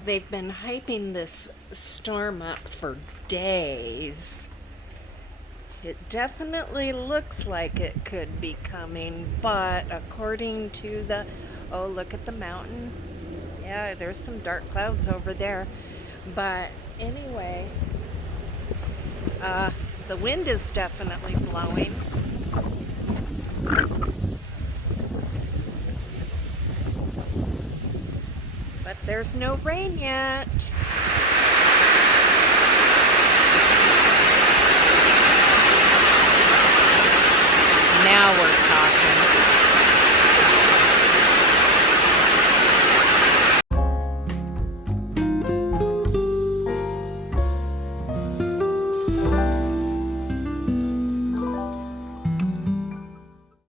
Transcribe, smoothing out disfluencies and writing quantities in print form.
Well, they've been hyping this storm up for days. It definitely looks like it could be coming, but according to the. Oh, look at the mountain. Yeah, there's some dark clouds over there. But anyway, uh, the wind is definitely blowing. But there's no rain yet.